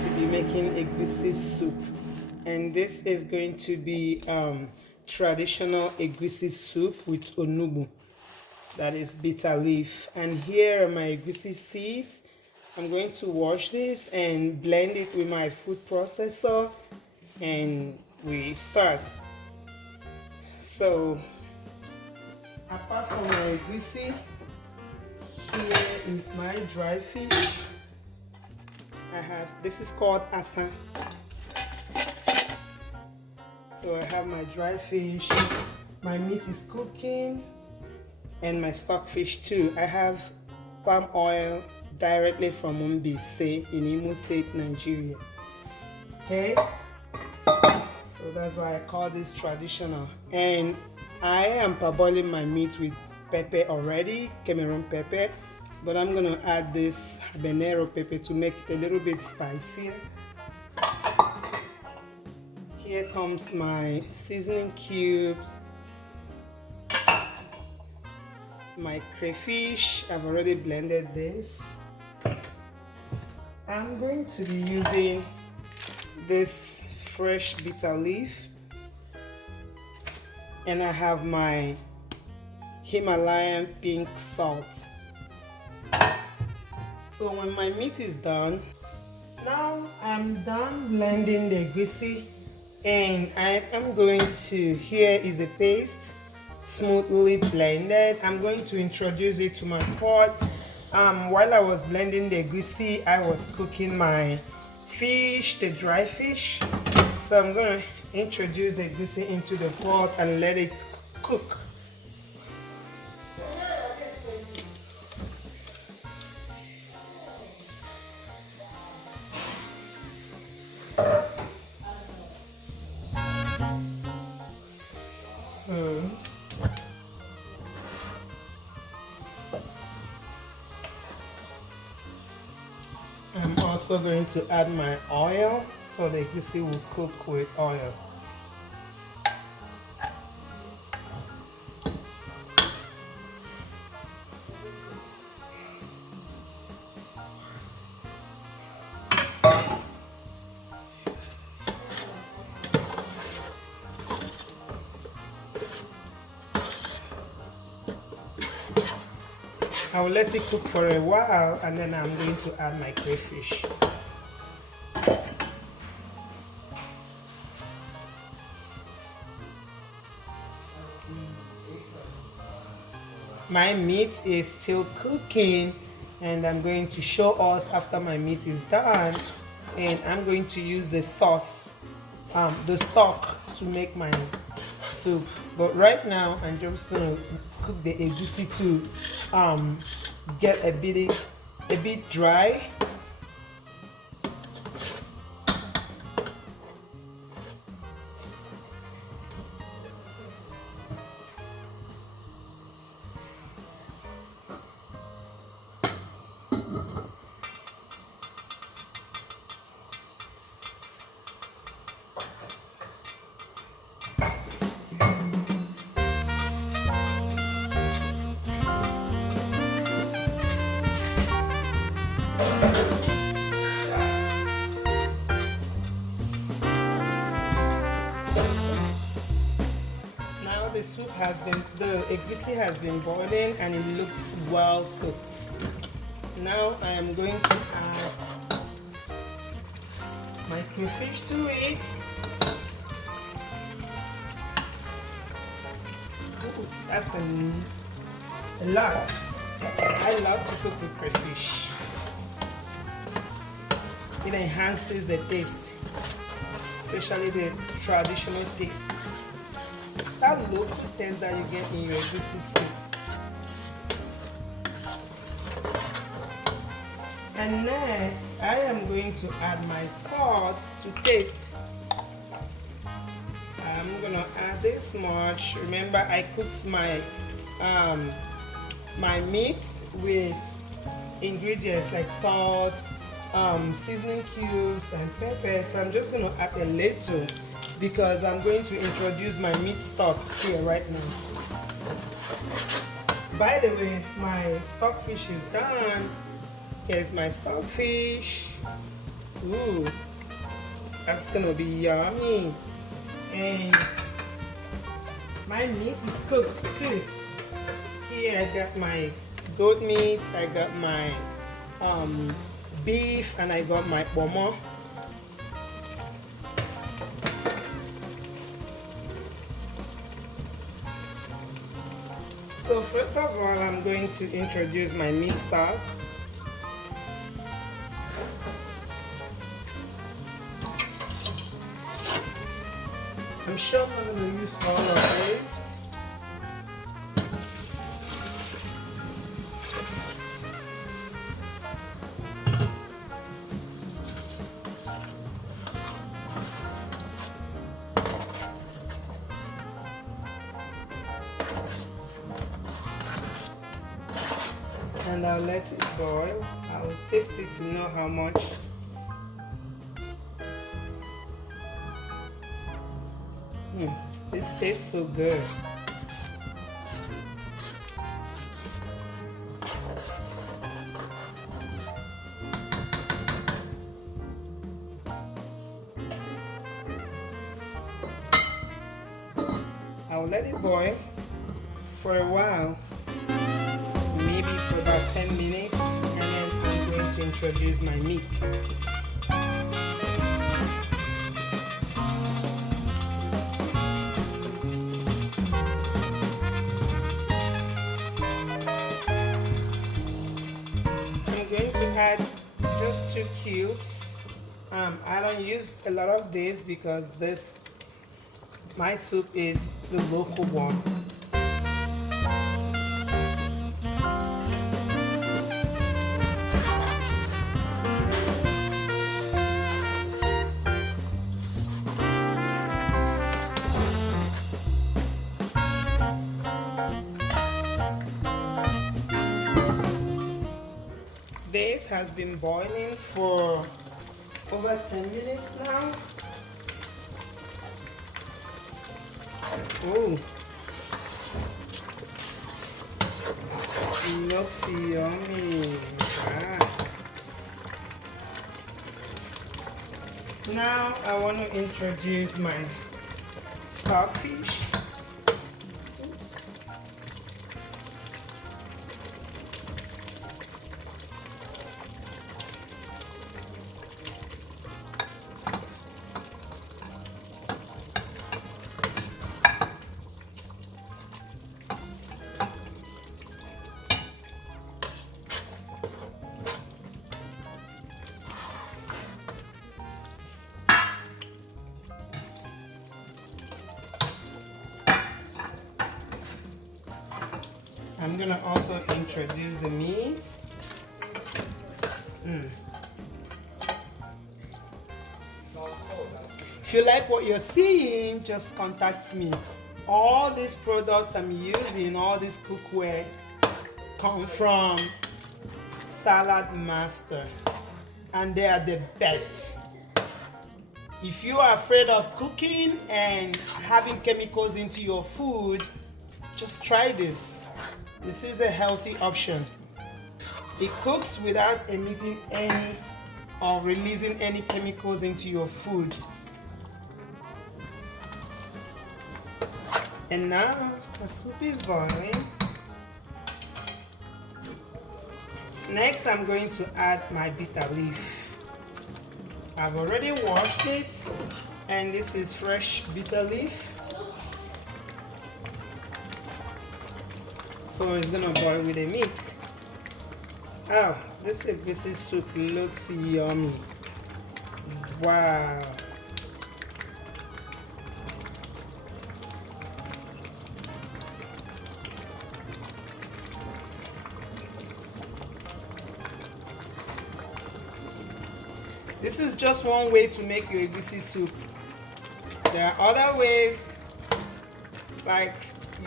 to be making egusi soup, and this is going to be traditional egusi soup with Olugbu, that is bitter leaf. And here are my egusi seeds. I'm going to wash this and blend it with my food processor, and we start. So apart from my egusi, here is my dry fish. This is called asa. So I have my dry fish, my meat is cooking, and my stockfish too. I have palm oil directly from Mbise in Imo State, Nigeria. Okay, so that's why I call this traditional. And I am parboiling my meat with pepper already, Cameroon pepper, but I'm gonna add this habanero pepper to make it a little bit spicier. Here comes my seasoning cubes, my crayfish. I've already blended this. I'm going to be using this fresh bitter leaf, and I have my Himalayan pink salt. So when my meat is done, now I'm done blending the egusi, and I am going to, here is the paste, smoothly blended. I'm going to introduce it to my pot. While I was blending the egusi, I was cooking my fish, the dry fish. So I'm going to introduce the egusi into the pot and let it cook. So I'm also going to add my oil, so the egusi will cook with oil. I will let it cook for a while, and then I'm going to add my crayfish. My meat is still cooking, and I'm going to show us after my meat is done. And I'm going to use the sauce, the stock, to make my soup. But right now I'm just going to cook the egusi to get a bit dry. The egusi has been boiling, and it looks well cooked. Now I am going to add my crayfish to it. Ooh, that's a lot. I love to cook with crayfish. It enhances the taste, especially the traditional taste. That local taste that you get in your egusi soup. And next, I am going to add my salt to taste. I'm gonna add this much. Remember, I cooked my my meat with ingredients like salt, seasoning cubes, and pepper. So I'm just gonna add a little, because I'm going to introduce my meat stock here right now. By the way, my stockfish is done. Here's my stockfish. Ooh, that's gonna be yummy. And my meat is cooked too. Here I got my goat meat, I got my beef, and I got my pomo. So first of all, I'm going to introduce my meat stock. I'm sure I'm not going to use all of this. And I'll let it boil. I'll taste it to know how much. This tastes so good. I'll let it boil for a while, maybe for about 10 minutes, and then I'm going to introduce my meat. I'm going to add just 2 cubes. I don't use a lot of this because my soup is the local one. This has been boiling for over 10 minutes now. Oh, it looks yummy. Now I want to introduce my stockfish. Oops. I'm gonna also introduce the meat. If you like what you're seeing, just contact me. All these products I'm using, all this cookware, come from Salad Master, and they are the best. If you are afraid of cooking and having chemicals into your food, just try this. This is a healthy option. It cooks without emitting any or releasing any chemicals into your food. And now the soup is boiling. Next, I'm going to add my bitter leaf. I've already washed it, and this is fresh bitter leaf. So it's gonna boil with the meat. Oh, this egusi soup looks yummy. Wow. This is just one way to make your egusi soup. There are other ways, like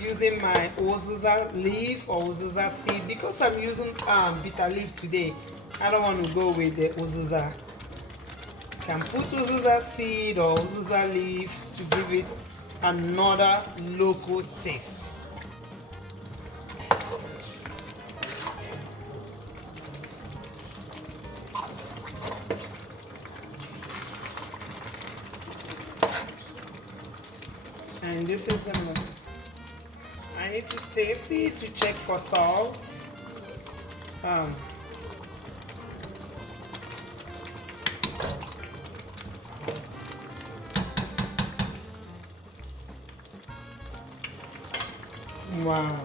using my uziza leaf or uziza seed. Because I'm using bitter leaf today, I don't want to go with the uziza. You can put uziza seed or uziza leaf to give it another local taste. And this is gonna, I need to taste it to check for salt. Wow.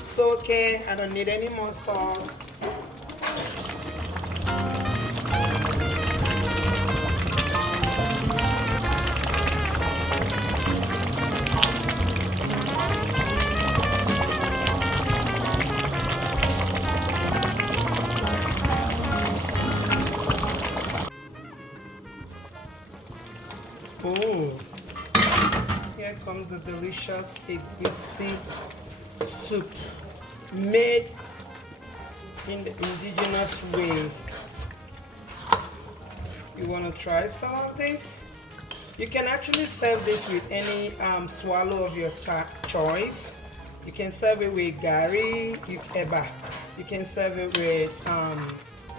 It's okay. I don't need any more salt. Oh, here comes the delicious egusi soup made in the indigenous way. You want to try some of this? You can actually serve this with any swallow of your choice. You can serve it with gari, eba. You can serve it with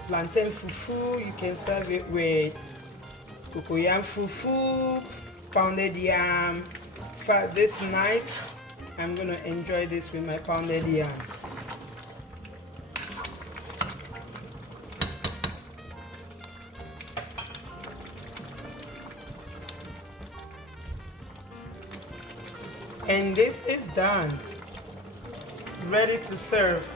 plantain fufu. You can serve it with cocoyam fufu, pounded yam. For this night, I'm gonna enjoy this with my pounded yam. And this is done, ready to serve.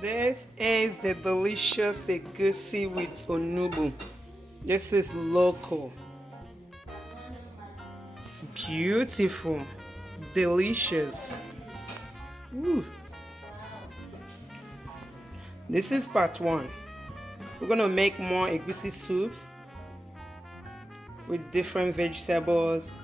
This is the delicious egusi with Olugbu. This is local. Beautiful. Delicious. Ooh. This is part 1. We're gonna make more egusi soups with different vegetables.